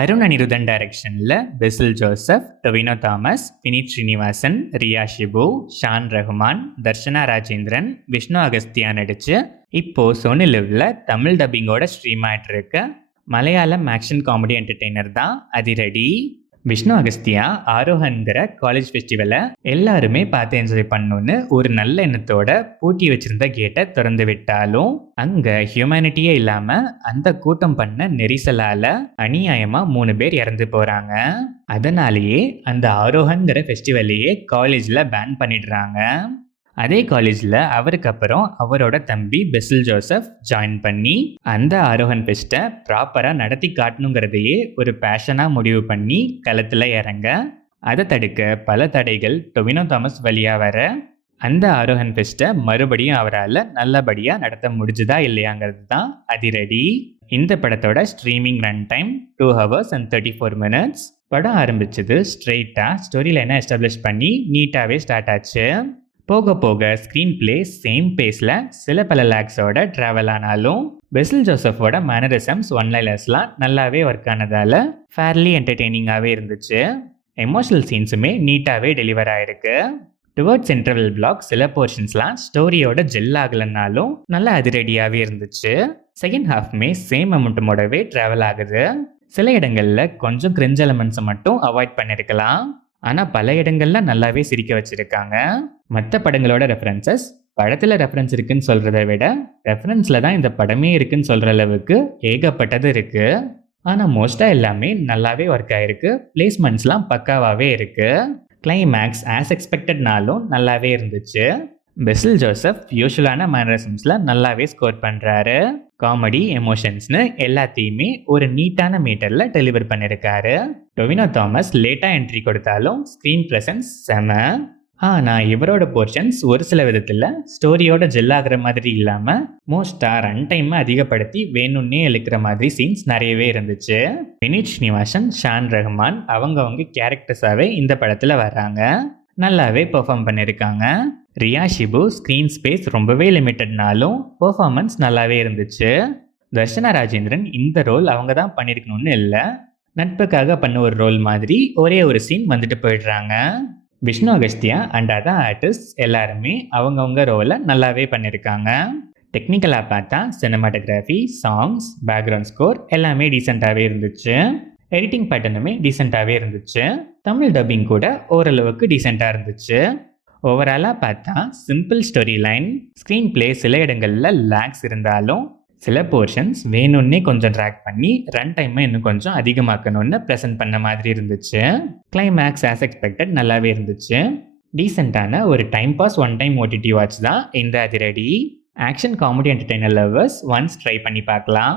அருண் அனிருதன் டைரக்ஷனில் பெசில் ஜோசப், டொவினோ தாமஸ், வினீத் ஸ்ரீனிவாசன், ரியா ஷிபு, ஷான் ரஹ்மான், தர்ஷனா ராஜேந்திரன், விஷ்ணு அகஸ்தியா நடிச்சு இப்போ சோனி லிவ்ல தமிழ் டப்பிங்கோட ஸ்ட்ரீம் ஆயிட்டு இருக்க மலையாளம் ஆக்ஷன் காமெடி என்டர்டெய்னர் தான் அதிரடி. விஷ்ணு அகஸ்தியா ஆரோஹன்கிற காலேஜ் ஃபெஸ்டிவலை எல்லாருமே பார்த்து என்ஜாய் பண்ணணும்னு ஒரு நல்ல எண்ணத்தோட பூட்டி வச்சிருந்த கேட்டை திறந்து விட்டாலும் அங்க ஹியூமனிட்டியே இல்லாம அந்த கூட்டம் பண்ண நெரிசலால அநியாயமா 3 பேர் இறந்து போறாங்க. அதனாலேயே அந்த ஆரோஹன்கிற ஃபெஸ்டிவலையே காலேஜ்ல பேன் பண்ணிடுறாங்க. அதே காலேஜில் அவருக்கு அப்புறம் அவரோட தம்பி பெசில் ஜோசப் ஜாயின் பண்ணி அந்த ஆரோஹன் ஃபெஸ்ட்டை ப்ராப்பராக நடத்தி காட்டணுங்கிறதையே ஒரு பேஷனாக முடிவு பண்ணி களத்தில் இறங்க. அதை தடுக்க பல தடைகள் டொவினோ தாமஸ் வழியாக வர அந்த ஆரோஹன் ஃபெஸ்ட்டை மறுபடியும் அவரால் நல்லபடியாக நடத்த முடிஞ்சுதா இல்லையாங்கிறது தான் அதிரடி. இந்த படத்தோட streaming run time 2 hours and 34 minutes. படம் ஆரம்பிச்சது ஸ்ட்ரெயிட்டாக ஸ்டோரி லைனை எஸ்டாப்ளிஷ் பண்ணி நீட்டாகவே ஸ்டார்ட் ஆச்சு. போக போக ஸ்க்ரீன் பிளே சேம் பேஸில் சில பல லேக்ஸோட ட்ராவல் ஆனாலும் பெசில் ஜோசஃபோட மேனரிசம்ஸ் ஒன்லைனர்ஸ்லாம் நல்லாவே ஒர்க் ஆனதால் ஃபேர்லி என்டர்டெய்னிங்காகவே இருந்துச்சு. எமோஷனல் சீன்ஸுமே நீட்டாகவே டெலிவர் ஆகிருக்கு. டுவர்ட்ஸ் இன்டர்வல் பிளாக் சில போர்ஷன்ஸ்லாம் ஸ்டோரியோட ஜெல் ஆகலைன்னாலும் நல்லா அதிரடியாகவே இருந்துச்சு. செகண்ட் ஹாஃப்மே சேம் அமௌண்ட்டோடவே ட்ராவல் ஆகுது. சில இடங்களில் கொஞ்சம் கிரிஞ்ச் எலமெண்ட்ஸை மட்டும் அவாய்ட் பண்ணியிருக்கலாம். ஆனால் பல இடங்கள்ல நல்லாவே சிரிக்க வச்சுருக்காங்க. மற்ற படங்களோட ரெஃபரன்சஸ் படத்தில் ரெஃபரன்ஸ் இருக்குன்னு சொல்கிறத விட ரெஃபரன்ஸில் தான் இந்த படமே இருக்குன்னு சொல்கிற அளவுக்கு ஏகப்பட்டது இருக்குது. ஆனால் மோஸ்ட்டாக எல்லாமே நல்லாவே ஒர்க் ஆகிருக்கு. பிளேஸ்மெண்ட்ஸ்லாம் பக்காவாகவே இருக்குது. கிளைமேக்ஸ் ஆஸ் எக்ஸ்பெக்டட்னாலும் நல்லாவே இருந்துச்சு. பெசில் ஜோசப் யூஷுவலான மேனரிசம்ஸில் நல்லாவே ஸ்கோர் பண்ணுறாரு. காமெடி, எமோஷன்ஸ்னு எல்லாத்தையுமே ஒரு நீட்டான மீட்டரில் டெலிவர் பண்ணியிருக்காரு. டொவினோ தாமஸ் லேட்டாக என்ட்ரி கொடுத்தாலும் ஸ்க்ரீன் ப்ரெசன்ஸ் செம. ஆனால் இவரோட போர்ஷன்ஸ் ஒரு சில விதத்தில் ஸ்டோரியோட ஜெல்லாகிற மாதிரி இல்லாமல் மோஸ்ட்டாக ரன் டைமை அதிகப்படுத்தி வேணும்னே இழுக்கிற மாதிரி சீன்ஸ் நிறையவே இருந்துச்சு. வினீத் ஸ்ரீனிவாசன், ஷான் ரஹ்மான் அவங்கவங்க கேரக்டர்ஸாகவே இந்த படத்தில் வர்றாங்க. நல்லாவே பெர்ஃபார்ம் பண்ணியிருக்காங்க. ரியா ஷிபு ஸ்க்ரீன் ஸ்பேஸ் ரொம்பவே லிமிட்டட்னாலும் பெர்ஃபார்மன்ஸ் நல்லாவே இருந்துச்சு. தர்ஷனா ராஜேந்திரன் இந்த ரோல் அவங்க தான் பண்ணியிருக்கணும்னு இல்லை, நட்புக்காக பண்ண ஒரு ரோல் மாதிரி ஒரே ஒரு சீன் வந்துட்டு போயிடுறாங்க. Vishnu Agastya and other artist எல்லாருமே அவங்கவுங்க ரோலை நல்லாவே பண்ணியிருக்காங்க. டெக்னிக்கலாக பார்த்தா சினிமாட்டோகிராஃபி, சாங்ஸ், பேக்ரவுண்ட் ஸ்கோர் எல்லாமே டீசெண்டாகவே இருந்துச்சு. எடிட்டிங் பேட்டர்னுமே டீசெண்டாகவே இருந்துச்சு. தமிழ் டப்பிங் கூட ஓரளவுக்கு டீசெண்டாக இருந்துச்சு. ஓவராலாக பார்த்தா simple story line, screen play சில இடங்களில் லேக்ஸ் இருந்தாலும் சில போர்ஷன்ஸ் வேணும்னே கொஞ்சம் ட்ராக் பண்ணி ரன் டைமை இன்னும் கொஞ்சம் அதிகமாக்கணும்னு ப்ரெசென்ட் பண்ண மாதிரி இருந்துச்சு. கிளைமேக்ஸ் ஆஸ் எக்ஸ்பெக்டட் நல்லாவே இருந்துச்சு. டீசெண்டான ஒரு time pass one time OTT watch தான் இந்த Athiradi. Action comedy entertainer lovers once try பண்ணி பார்க்கலாம்.